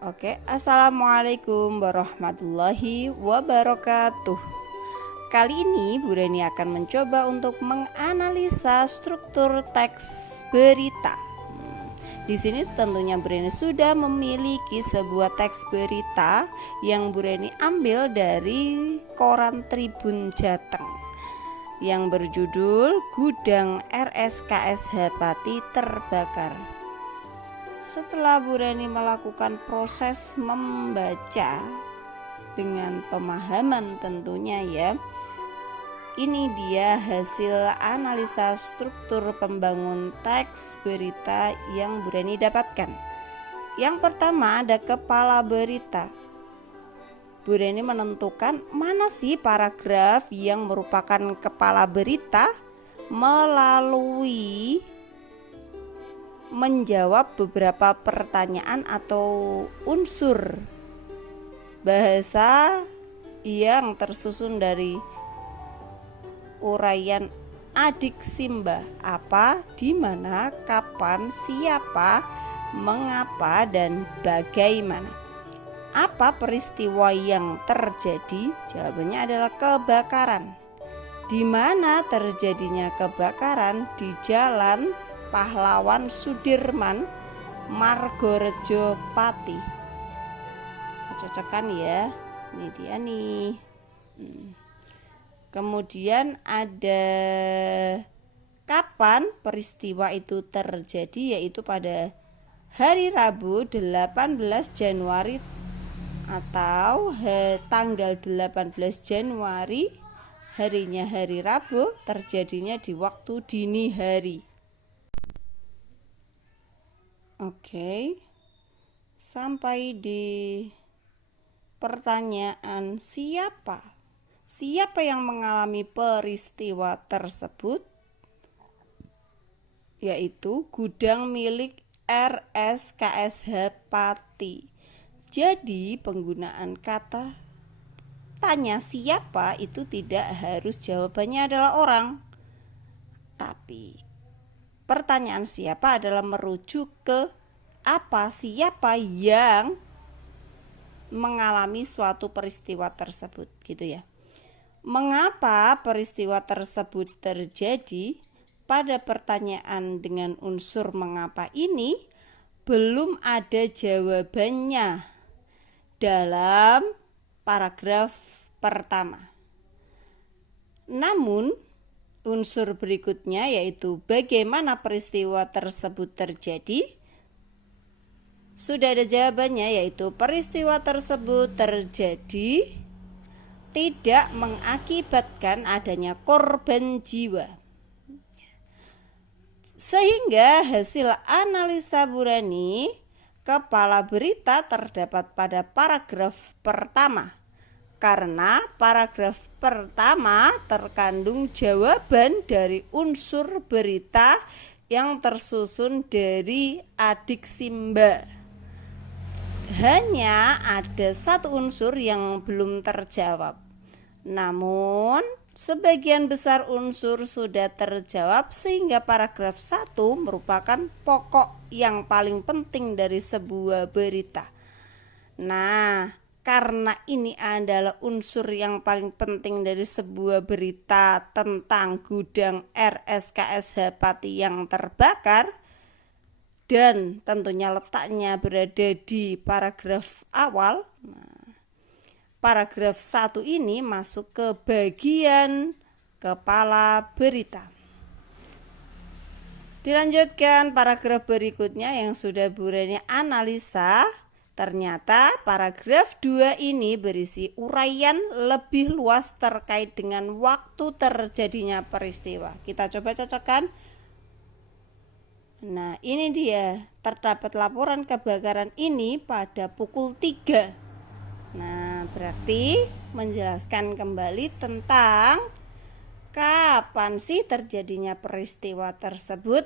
Oke, assalamualaikum warahmatullahi wabarakatuh. Kali ini Bu Reni akan mencoba untuk menganalisa struktur teks berita. Di sini tentunya Bu Reni sudah memiliki sebuah teks berita yang Bu Reni ambil dari koran Tribun Jateng yang berjudul Gudang RSKSH Pati Terbakar. Setelah Bu Reni melakukan proses membaca dengan pemahaman tentunya ya, ini dia hasil analisa struktur pembangun teks berita yang Bu Reni dapatkan. Yang pertama ada kepala berita. Bu Reni menentukan mana sih paragraf yang merupakan kepala berita melalui menjawab beberapa pertanyaan atau unsur bahasa yang tersusun dari uraian adik Simba, apa, di mana, kapan, siapa, mengapa, dan bagaimana. Apa peristiwa yang terjadi? Jawabannya adalah kebakaran. Di mana terjadinya kebakaran? Di Jalan Pahlawan Sudirman, Margorejo Pati. Kita cocokkan ya. Ini dia nih. Kemudian ada kapan peristiwa itu terjadi, yaitu pada hari Rabu 18 Januari atau tanggal 18 Januari, harinya hari Rabu, terjadinya di waktu dini hari. Oke, sampai di pertanyaan siapa yang mengalami peristiwa tersebut, yaitu gudang milik RSKSH Pati. Jadi penggunaan kata tanya siapa itu tidak harus jawabannya adalah orang, tapi pertanyaan siapa adalah merujuk ke apa, siapa yang mengalami suatu peristiwa tersebut, gitu ya. Mengapa peristiwa tersebut terjadi? Pada pertanyaan dengan unsur mengapa ini belum ada jawabannya dalam paragraf pertama. Namun unsur berikutnya, yaitu bagaimana peristiwa tersebut terjadi, sudah ada jawabannya, yaitu peristiwa tersebut terjadi tidak mengakibatkan adanya korban jiwa. Sehingga hasil analisa Bu Reni, kepala berita terdapat pada paragraf pertama. Karena paragraf pertama terkandung jawaban dari unsur berita yang tersusun dari adik Simba. Hanya ada satu unsur yang belum terjawab. Namun sebagian besar unsur sudah terjawab, sehingga paragraf 1 merupakan pokok yang paling penting dari sebuah berita. Nah, karena ini adalah unsur yang paling penting dari sebuah berita tentang gudang RSKSH Pati yang terbakar, dan tentunya letaknya berada di paragraf awal, paragraf 1 ini masuk ke bagian kepala berita. Dilanjutkan paragraf berikutnya yang sudah Bu Reni analisa. Ternyata paragraf 2 ini berisi uraian lebih luas terkait dengan waktu terjadinya peristiwa. Kita coba cocokkan. Nah, ini dia, terdapat laporan kebakaran ini pada pukul 3. Nah, berarti menjelaskan kembali tentang kapan sih terjadinya peristiwa tersebut.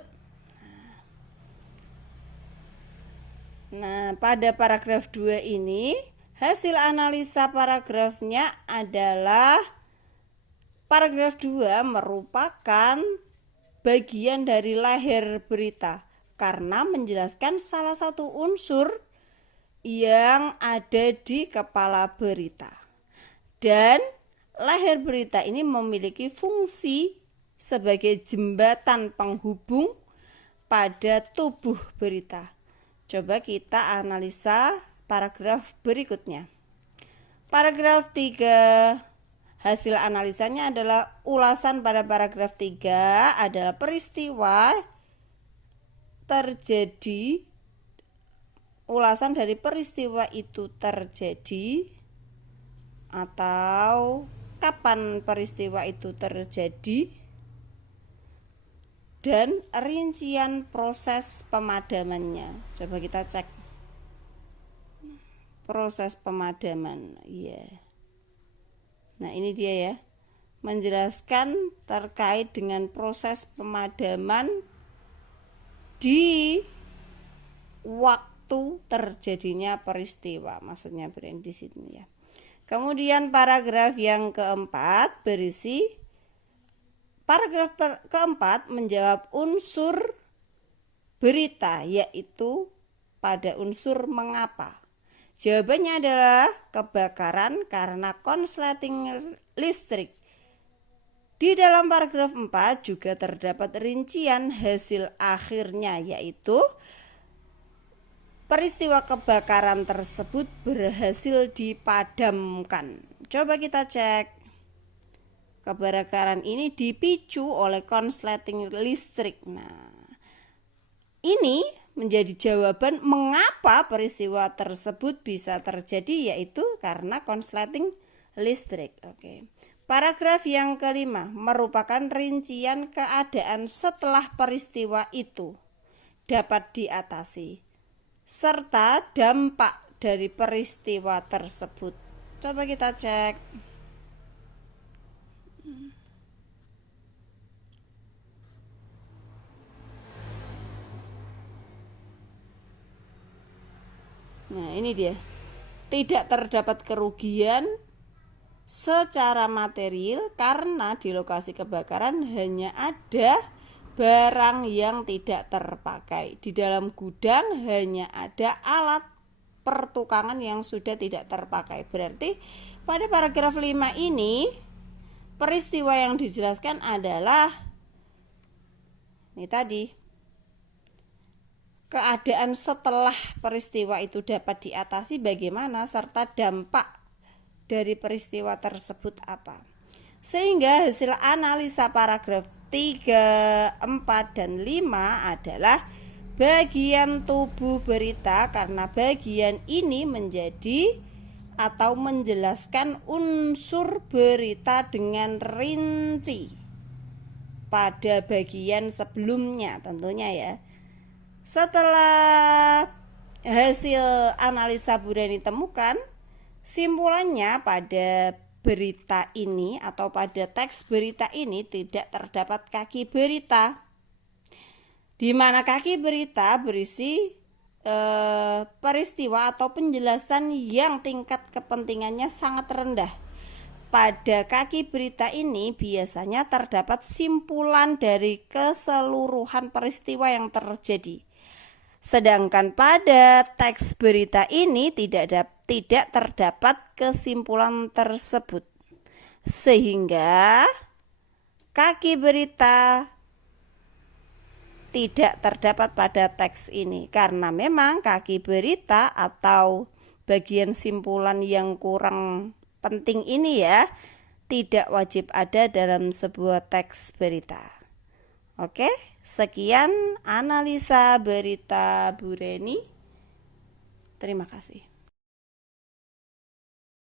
Nah, pada paragraf 2 ini hasil analisa paragrafnya adalah paragraf 2 merupakan bagian dari leher berita karena menjelaskan salah satu unsur yang ada di kepala berita. Dan leher berita ini memiliki fungsi sebagai jembatan penghubung pada tubuh berita. Coba kita analisa paragraf berikutnya. Paragraf 3, hasil analisanya adalah ulasan pada paragraf 3 adalah peristiwa terjadi. Ulasan dari peristiwa itu terjadi atau kapan peristiwa itu terjadi dan rincian proses pemadamannya. Coba kita cek proses pemadaman. Nah, ini dia ya, menjelaskan terkait dengan proses pemadaman di waktu terjadinya peristiwa, maksudnya di sini ya. Kemudian paragraf yang keempat berisi paragraf keempat menjawab unsur berita, yaitu pada unsur mengapa. Jawabannya adalah kebakaran karena konsleting listrik. Di dalam paragraf 4 juga terdapat rincian hasil akhirnya, yaitu peristiwa kebakaran tersebut berhasil dipadamkan. Coba kita cek. Kebakaran ini dipicu oleh konsleting listrik. Nah, ini menjadi jawaban mengapa peristiwa tersebut bisa terjadi, yaitu karena konsleting listrik. Oke. Paragraf yang kelima merupakan rincian keadaan setelah peristiwa itu dapat diatasi serta dampak dari peristiwa tersebut. Coba kita cek. Nah, ini dia. Tidak terdapat kerugian secara material karena di lokasi kebakaran hanya ada barang yang tidak terpakai. Di dalam gudang hanya ada alat pertukangan yang sudah tidak terpakai. Berarti pada paragraf 5 ini peristiwa yang dijelaskan adalah ini tadi, keadaan setelah peristiwa itu dapat diatasi bagaimana serta dampak dari peristiwa tersebut apa. Sehingga hasil analisa paragraf 3, 4, dan 5 adalah bagian tubuh berita karena bagian ini menjadi atau menjelaskan unsur berita dengan rinci pada bagian sebelumnya tentunya ya. Setelah hasil analisa Bureni temukan, simpulannya pada berita ini atau pada teks berita ini tidak terdapat kaki berita, di mana kaki berita berisi peristiwa atau penjelasan yang tingkat kepentingannya sangat rendah. Pada kaki berita ini biasanya terdapat simpulan dari keseluruhan peristiwa yang terjadi. Sedangkan pada teks berita ini tidak terdapat kesimpulan tersebut. Sehingga kaki berita tidak terdapat pada teks ini karena memang kaki berita atau bagian simpulan yang kurang penting ini ya tidak wajib ada dalam sebuah teks berita. Oke, sekian analisa berita Bureni. Terima kasih.